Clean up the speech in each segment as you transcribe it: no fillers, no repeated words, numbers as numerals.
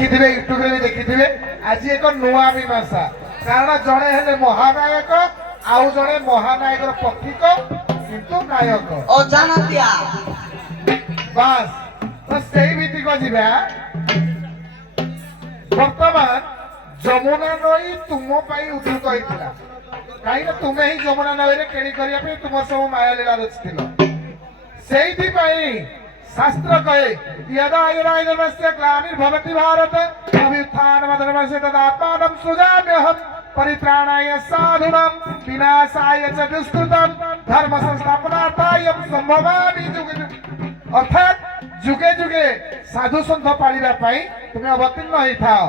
ଦେଖିଥିବେ ୟୁଟ୍ୟୁବରେ ବି ଦେଖିଥିବେ ଆଜି ଏକ ନୂଆ ମୀମାଂସା କାରଣ ଜଣେ ହେଲେ ମହାନାୟକ ଆଉ ଜଣେ ମହାନାୟକର ପଥିକ କିନ୍ତୁ ନାୟକ ଅଜାଣତିଆ ବାସ୍ ତ ସେଇ ଭିତ୍ତିକ ଯିବା ବର୍ତ୍ତମାନ ଯମୁନା ନଈ ତୁମ ପାଇଁ ଉଦ୍ଧୃତ ହେଇଥିଲା କାହିଁକି ତୁମେ ହିଁ ଯମୁନା ନଈରେ କେଳି କରିବା ପାଇଁ ତୁମ ସବୁ ମାୟା ଲୀଳା ରଚିଥିଲ ସେଇଥିପାଇଁ शास्त्र कहे यदा यदा धर्मस्य ग्लानिर्भवति भारत अभ्युत्थानमधर्मस्य तदात्मानं सृजाम्यहं परित्राणाय साधूनां विनाशाय च दुष्कृतं धर्म संस्थापनार्थाय संभवामि जुगे जुगे अर्थात जुगे जुगे साधु संत पालिबा पई तुमे अवतीर्ण होई थाओ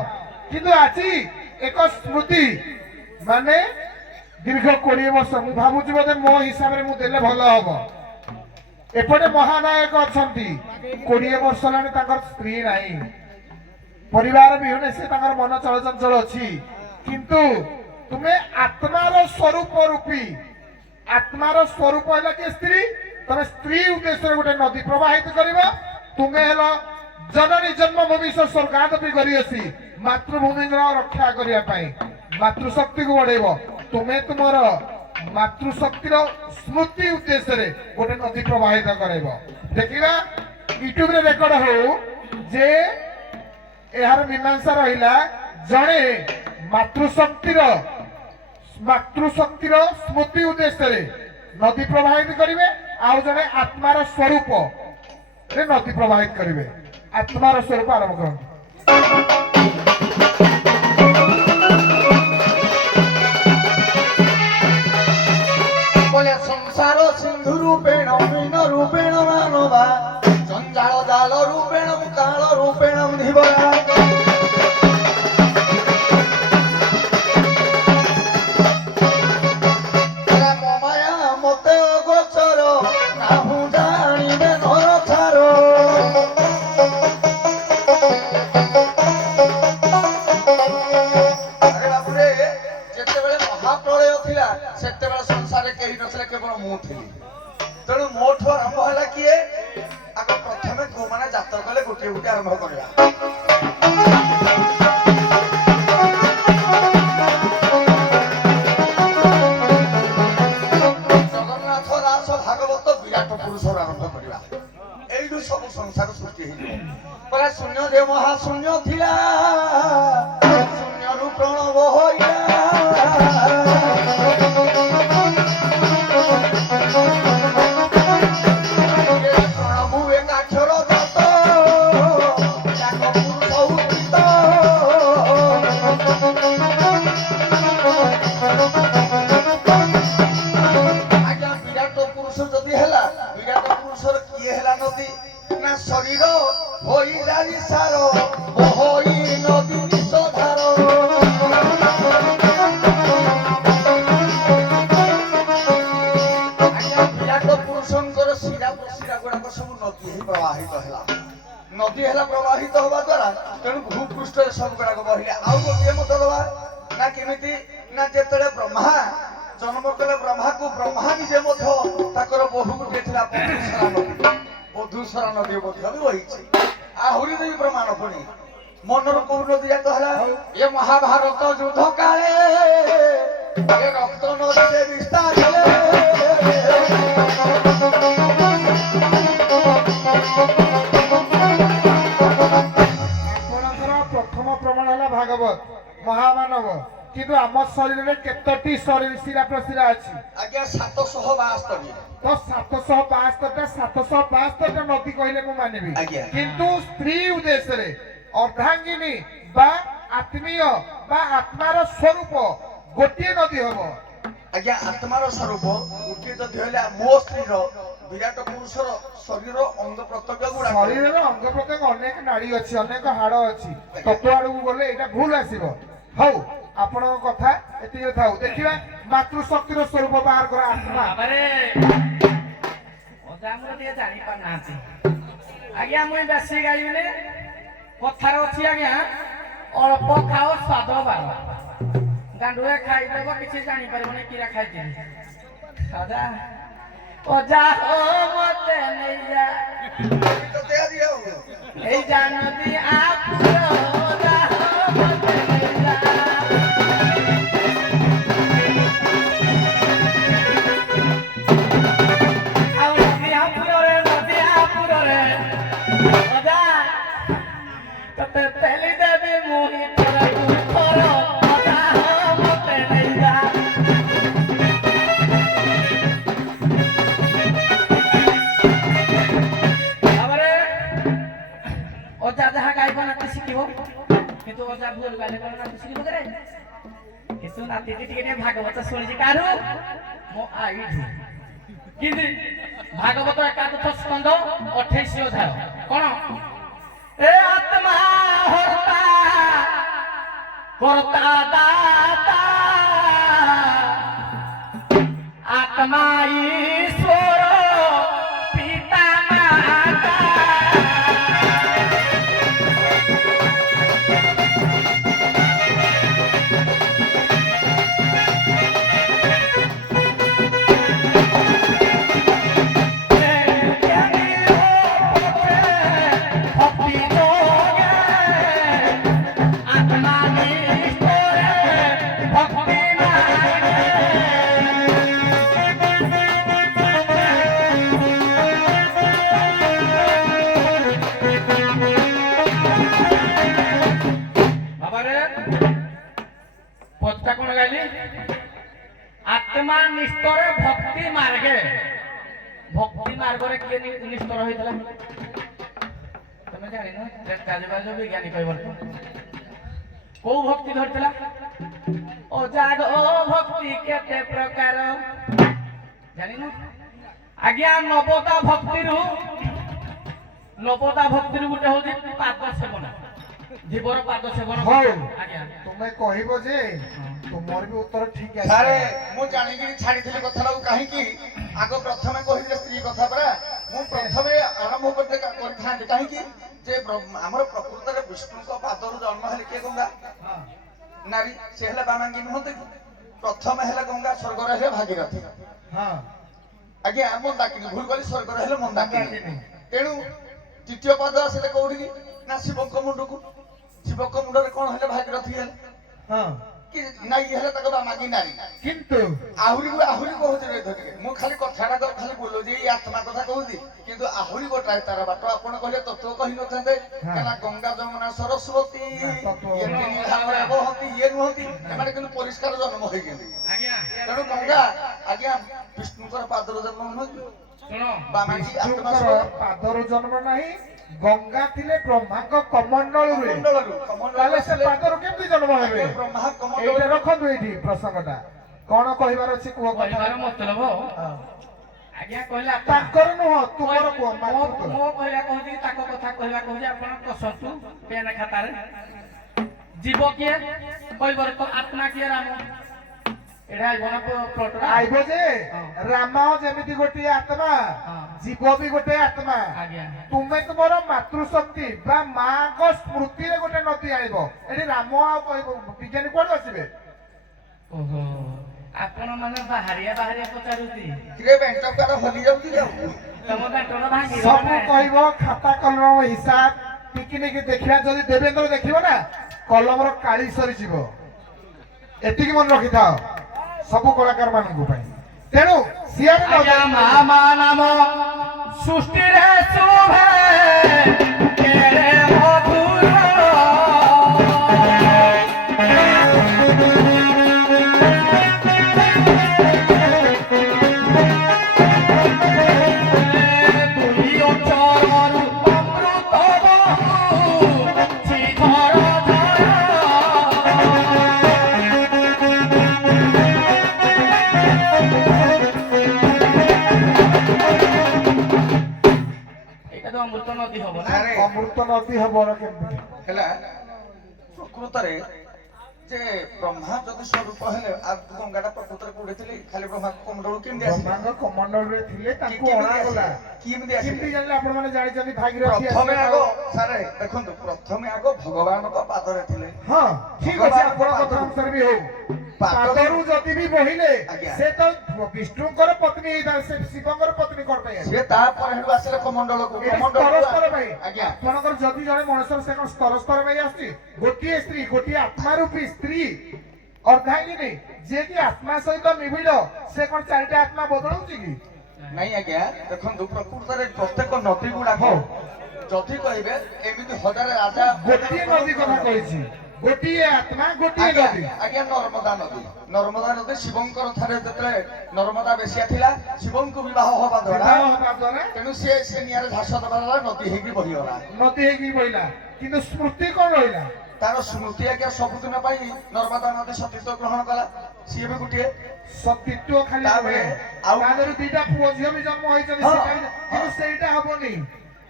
किंतु आजि एक स्मृति माने दीर्घ 20 वर्ष मु भाबुची बोधे मो हिसाब रे मु देले भलो हबो एपटे महानायक अच्छा 20 वर्ष हेल्ला स्त्री नहीं परिवार विहीन से मन चलचंचल अच्छी किंतु तुम्हें आत्मार स्वरूप रूपी आत्मार स्वरूप है कि स्त्री तुम स्त्री उद्देश्य गोटे नदी प्रवाहित कर तुम्हें हेल जननी जन्मभूमि स्वर्गादपि करी मातृभूमि रक्षा करने मातृशक्ति को बढ़ेब तुम्हें तुमर मातृशक्तिर स्मृति उद्देश्य गोटे नदी प्रवाहित कर देखा यूट्यूब रे रेकर्ड हो जे यार मीमांसा रहिला जड़े मातृशक्तिर स्मृति उद्देश्य नदी प्रवाहित करेंगे आउ जड़े आत्मार स्वरूप रे नदी प्रवाहित करेंगे आत्मार स्वरूप आरंभ कर संसार सिंधु रूपेण मीन रूपेण मानवा जंजाल जाल रूपेण काल रूपेण धीवरा माया मते अगोचर नाहु जानिबे नरथार अरे बाबू रे जेतेबेले महाप्रलय थिला सेतेबेले संसार केही नथले केवल मु थिली तेणु मोठ आरंभ है किए आग प्रथम को मैंने जात कले गोटे गोटे आरंभ करवा जगन्नाथ दास भागवत विराट पुरुष आरंभ करवा यू सब संसार सृष्टि हो शून्य देव महाशून्य थिला शून्य रु प्रणव होइला शरीर होई जारी सार होई नदी निषधार विराट पुरुषंकर शिरा प्रशिरा गुड़ाक सब नदी ही प्रवाहित है नदी है प्रवाहित हवा द्वारा तेणु भूपृष्ठ सब गुड़ाक बढ़िले आउ गोटे मत दवा ना केमिति ना जेतले ब्रह्मा जन्म कले ब्रह्मा को ब्रह्मा निजे मध्य बहु गोटे थिला बधुसरा नदी बही आहुरी देवी प्रमाण पुणी मनर कौ नदी जात है ये महाभारत युद्ध काले ये रक्त नदी विस्तार प्रथम प्रमाण है भागवत महामानव किंतु आम शरीर में केतोटी शरीर शिरा प्रशिरा अच्छी आज्ञा 772 तो 772 772 नदी कहले मु मानिबी किंतु स्त्री उद्देश्य रे अर्धांगिनी बा आत्मीय बा आत्मार स्वरूप गोटे नदी हबो आज्ञा आत्मार स्वरूप गोटे जदि हला मो स्त्री रो विराट पुरुषर शरीर अंग प्रत्यंग गुडा शरीर रो अंग प्रत्यंग अनेक नाड़ी अछि अनेक हाड़ अछि तत्व आडू गले एटा भूल आसीबो हौ आपण कथा एति थाउ देखिबा मातृशक्तिर स्वरूप बाहर कर आत्मा अरे ओजामु दिए जानि पानाछि आज्ञा मुई बेसी गाइले कथार अछि आज्ञा अल्प खाओ स्वाद बार गांडुए खाइ देबो किछि जानि परबने किरा खाइछि सादा ओजा ओ मते नैया तो तैयारी हो ए जानती आप ତତେ ପେଲି ଦେବି ମୁହିଁ ତୋର ଦୁଃଖର କଥା ମତେ ନେଇଯା। ତାପରେ ଅଜା ଯାହା ଗାଇବ ନାତି ଶିଖିବ, କିନ୍ତୁ ଅଜା ଭୁଲ ଗାଇଲେ କଣ ନାତି ଶିଖିବ କେରେ? କିନ୍ତୁ ନାତିଟି ଟିକେ ଟିକେ ଭାଗବତ ଶୁଣିଛି କାରୁ ମୋ ଆଇଠୁ। କିନ୍ତୁ ଭାଗବତ ଏକାଦଶ ସ୍କନ୍ଧ 28 ଅଧ୍ୟାୟ କଣ? ଏ ଆତ୍ମା ହର୍ତା କର୍ତ୍ତା ଦାତା ଆତ୍ମା ଈଶ୍ୱର ପିତା ମାତା। পদটা কোন গাইলি? আত্মা নিষ্ঠরে ভক্তি মার্গে। ভক্তি মার্গরে কিয়ে নিষ্ঠর হয়েছিল তুমি জানি না? কাজবাজ বিজ্ঞানী কইব কোউ ভক্তি ধরছিল? ও জাগ ও ভক্তি কেতে প্রকার জানি না? আজ্ঞা নবতা ভক্তিরু গোটে হচ্ছে পাদ সেবন, জীবর পাদ সেবন। ହଉ আজ্ঞା ତୁମେ କହିବ ଯେ ତୁମର ବି ଉତ୍ତର ଠିକ ସାରେ ଆସିବ। ମୁଁ ଜାଣିକିରି ଛାଡିଥିଲି କଥାଟାକୁ କାହିଁକି ଆଗ ପ୍ରଥମେ କହିଲେ ସ୍ତ୍ରୀ କଥା ପରା। ମୁଁ ପ୍ରଥମେ ଆରମ୍ଭ କରିଥାନ୍ତି କାହିଁକି ଯେ ଆମର ପ୍ରକୃତରେ ବିଷ୍ଣୁଙ୍କ ପାଦରୁ ଜନ୍ମ ହେଲେ କିଏ? ଗଙ୍ଗା ନାରୀ, ସେ ହେଲେ ବାମାଙ୍ଗୀ ନୁହନ୍ତି କି? ପ୍ରଥମେ ହେଲେ ଗଙ୍ଗା, ସ୍ୱର୍ଗରେ ହେଲେ ଭାଗୀରଥୀ। ହଁ ଆଜ୍ଞା ମନ୍ଦାକିନୀ, ଭୁଲ କଲି, ସ୍ୱର୍ଗରେ ହେଲେ ମନ୍ଦାକିନୀ। ମନ୍ଦାକିନୀ। ତେଣୁ ଦ୍ୱିତୀୟ ପାଦ ଆସିଲେ କୋଉଠିକି? ନା ଶିବଙ୍କ ମୁଣ୍ଡକୁ। ଶିବଙ୍କ ମୁଣ୍ଡରେ କଣ ହେଲେ? ଭାଗୀରଥୀ ହେଲେ ହଁ କି ନାଇଁ ହେଲେ ତାଙ୍କ ବାମାଙ୍ଗୀ ନାରୀ। କିନ୍ତୁ ଆହୁରି କହୁଛି ରେ ଧରିକି ମୁଁ ଖାଲି କଥାଟା ଖାଲି ବୋଲୁଛି, ଏଇ ଆତ୍ମା କଥା କହୁଛି, କିନ୍ତୁ ଆହୁରି ଗୋଟାଏ ତାର ବାଟ। ଆପଣ କହିଲେ ତତ୍ତ୍ୱ କହିନଥାନ୍ତେ କାହିଁକିନା ଗଙ୍ଗା ଯମୁନା ସରସ୍ୱତୀ ଇଏ ତିନି ଭାବରେ ବହନ୍ତି, ଇଏ ନୁହନ୍ତି, ଏମାନେ କିନ୍ତୁ ପରିଷ୍କାର ଜନ୍ମ ହେଇଛନ୍ତି। ଆଜ୍ଞା ତେଣୁ ଗଙ୍ଗା ଆଜ୍ଞା ବିଷ୍ଣୁଙ୍କର ପାଦରୁ ଜନ୍ମ ନୁହଁ କି? ଶୁଣ ବାମାଙ୍ଗୀ ଆତ୍ମା ବିଷ୍ଣୁଙ୍କର ପାଦରୁ ଜନ୍ମ ନାହିଁ, ଗଙ୍ଗା ଥିଲେ ବ୍ରହ୍ମାଙ୍କ କମଣ୍ଡଳରୁ। ତାହେଲେ ସେ ପାଦରୁ କେମିତି ଜନ୍ମ ହେବେ? ବ୍ରହ୍ମା ଏଇଟା କମଣ୍ଡଳ ରଖନ୍ତୁ ଏଇଠି ପ୍ରସଙ୍ଗଟା। କଣ କହିବାର ଅଛି କୁହ? କହିବାର ମତଲବ ଆଜ୍ଞା କହିଲେ ଆପଣ ତାଙ୍କର ନୁହଁ ତୁମର କୁହ। ମୋ କହିବା କହୁଛି କି ତାଙ୍କ କଥା କହିବା କହୁଛି, ଆପଣ କସନ୍ତୁ ପେନ ଖାତାରେ। ଜୀବ କିଏ କହିବାର ତ ଆତ୍ମା କିଏ? ରାମ। ଏଇଟା ଆଇବ ନା ପ୍ଲଟଟା? ଆଇବ ଯେ ରାମ ଯେମିତି ଗୋଟିଏ ଆତ୍ମା, ଜୀବ ବି ଗୋଟେ ଆତ୍ମା। ଆଜ୍ଞା ତୁମେ ତୁମର ମାତୃଶକ୍ତି ବା ମାଙ୍କ ସ୍ମୃତିରେ ଗୋଟେ ନଦୀ ଆଣିବ। ଏଠି ରାମ ଆଉ କହିବ ବିଜ୍ଞାନୀ କୁଆଡୁ ଆସିବେ? ଓହୋ ଆପଣ ମାନେ ବାହାରିଆ ପଚାରୁଛି, କିରେ ବେଣ୍ଟ କାର ହଲି ଯାଉଛି ଯାଉ। ତମ ବେଟର ଭାଙ୍ଗିବ ସବୁ ନା? କହିବ ଖାତା କଲମ ହିସାବ ଟିକିନିକି ଦେଖିଲା। ଯଦି ଦେବେନ୍ଦ୍ର ଦେଖିବ ନା କଲମର କାଳି ସରିଯିବ। ଏତିକି ମନେ ରଖିଥାଅ ସବୁ କଳାକାର ମାନଙ୍କ ପାଇଁ। ତେଣୁ ସିଆଡେ ଆଜ୍ଞା ମା ନାମ ସୃଷ୍ଟିରେ ଶୁଭେ କେଡ଼େ ମଧୁର। ଦୁଇ ଅକ୍ଷରରୁ ଅମୃତ ବହୁଛି ଝର ଝର। ଏଇଟା ତ ଅମୃତ ନଦୀ ହବ ନା? ସାରେ ଅମୃତ ନଦୀ ହବ ନା କେମିତି? ହେଲା ପ୍ରକୃତରେ ଯେ ବ୍ରହ୍ମା ଯଦି ସ୍ୱରୂପ ହେଲେ ଆଉ ଗଙ୍ଗାଟା ପ୍ରକୃତରେ କୋଉଠି ଥିଲେ? ଖାଲି ବ୍ରହ୍ମା କମଣ୍ଡଳରୁ କେମିତି ଆସିଲେ? ବ୍ରହ୍ମାଙ୍କ କମଣ୍ଡଳରେ ଥିଲେ, ତାଙ୍କୁ କେମିତି ଅଣାଗଲା। କେମିତି କେମିତି ଆସିଲେ? ଜାଣିଲେ? ଆପଣ ମାନେ ଜାଣିଛନ୍ତି ଭାଗୀରଥୀ ପ୍ରଥମେ ଆଗ ଆସିଲେ। ସାରେ ଦେଖନ୍ତୁ, ପ୍ରଥମେ ଆଗ ଭଗବାନଙ୍କ ପାଦରେ ଥିଲେ। ହଁ ଠିକ ଅଛି, ଆପଣଙ୍କ କଥା ଅନୁସାରେ ବି ହଉ। ପାଦରୁ ଯଦି ବି ବହିଲେ ଆଜ୍ଞା। ସେ ତ ବିଷ୍ଣୁଙ୍କର ପତ୍ନୀ ହେଇଥାଏ, ସେ ଶିବଙ୍କର ପତ୍ନୀ କଣ ପାଇଁ ଆସିଲେ? ସିଏ ତାପରେ ହେଠୁ ଆସିଲେ କମଣ୍ଡଳକୁ। ଏଇଟା ସ୍ତର ସ୍ତର ପାଇଁ। ଆଜ୍ଞା ଆପଣଙ୍କର ଯଦି ଜଣେ ମଣିଷର ସେ କଣ ସ୍ତର ସ୍ତର ପାଇଁ ଆସୁଛି? ଗୋଟିଏ ସ୍ତ୍ରୀ, ଗୋଟିଏ ଆତ୍ମା ରୂପୀ ସ୍ତ୍ରୀ ଅର୍ଦ୍ଧାଙ୍ଗିନୀ ଯିଏକି ଆତ୍ମା ସହିତ ନିବିଡ଼, ସେ କଣ ଚାରିଟା ଆତ୍ମା ବଦଳଉଛି କି? ନାଇଁ ଆଜ୍ଞା ଦେଖନ୍ତୁ, ପ୍ରକୃତରେ ପ୍ରତ୍ୟେକ ନଦୀ ଗୁଡାକ ଯଦି କହିବେ ଏମିତି ହଜାରେ ରାଜା ଗୋଟିଏ ନଦୀ କଥା କହିଛି, ଗୋଟିଏ ଆତ୍ମା ଗୋଟିଏ ଆଜ୍ଞା ନଦୀ। ଆଜ୍ଞା ନର୍ମଦା ନଦୀ ଶିବଙ୍କର ଥରେ ଯେତେବେଳେ ନର୍ମଦା ବେଶିଆ ଥିଲା ଶିବଙ୍କୁ ବିବାହ ହବା ଦ୍ୱାରା ବିବାହ ହେବା ଦ୍ୱାରା ତେଣୁ ସେ ନିଆଁରେ ଝାସ ଦେବା ଦ୍ୱାରା ନଦୀ ହେଇକି ବହିଗଲା। ନଦୀ ହେଇକି ବହିଲା, କିନ୍ତୁ ସ୍ମୃତି କଣ ରହିଲା? ତାର ସ୍ମୃତି ଆଜ୍ଞା ସବୁଦିନ ପାଇଁ ନର୍ମଦା ନଦୀ ସତୀତ୍ୱ ଗ୍ରହଣ କଲା। ସିଏ ବି ଗୋଟିଏ ସତୀତ୍ୱ ଖାଲି ତାପରେ ନୁହେଁ, ଆଉ ତା ଦେହରେ ଦିଟା ପୁଅ ଝିଅ ବି ଜନ୍ମ ହେଇଛନ୍ତି, ହଁ, ସେଇଟା ବି- କିନ୍ତୁ ସେଇଟା ହବନି।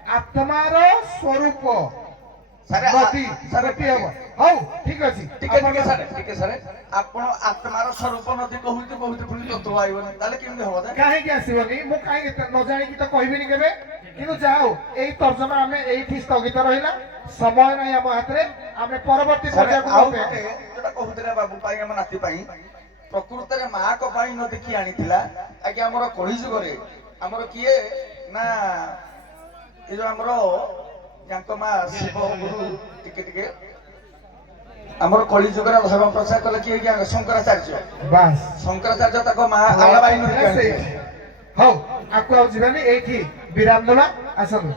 ଆତ୍ମାର ସ୍ୱରୂପ ସାରେ ନଦୀ ସାରେ ଗୋଟିଏ ହବ। ହଉ ଠିକ ଅଛି। ଟିକେ ସାରେ ଆପଣ ଆତ୍ମାର ସ୍ୱରୂପ ନଦୀ କହୁଛି ପୁଣି ତତ୍ତ୍ୱ ଆଇବନି ତାହେଲେ କେମିତି ହବ ଯେ? କାହିଁକି ଆସିବନି? ମୁଁ କାହିଁକି ନ ଜାଣିକି ତ କହିବିନି କେବେ। କିନ୍ତୁ ଯାହା ହଉ ଏଇ ତର୍ଜମା ଆମେ ଏଇଠି ସ୍ଥଗିତ ରହିଲା, ସମୟ ନାହିଁ ଆମ ହାତରେ, ଆମେ ପରବର୍ତ୍ତୀ ସାରେ ପର୍ଯ୍ୟାୟକୁ ଆଉ ଅପେକ୍ଷା ଗୋଟେ ଯୋଉଟା କହୁଥିଲେ ବାବୁ ପାଇଁ ଆମ ନାତି ପାଇଁ ପ୍ରକୃତରେ ମା କ ପାଇଁ ନଦୀ କିଏ ଆଣିଥିଲା ଆଜ୍ଞା ଆମର କଳି ଯୁଗରେ ଆମର କିଏ ନା ଏ ଯୋଉ ଆମର ଯାଙ୍କ ମା ଶିବ ଗୁରୁ ଟିକେ ଆମର କଳି ଯୁଗରେ ଧର୍ମ ପ୍ରଚାର କଲେ କିଏ ଆଜ୍ଞା ଶଙ୍କରାଚାର୍ଯ୍ୟ ବାସ୍ ତାଙ୍କ ମା ଆଲାବାଇ ନଦୀ ସେଇଠି। ହଉ ଆକୁ ଆଉ ଯିବାନି, ଏଇଠି ବିରାମ ଦେବା। ଆସନ୍ତୁ।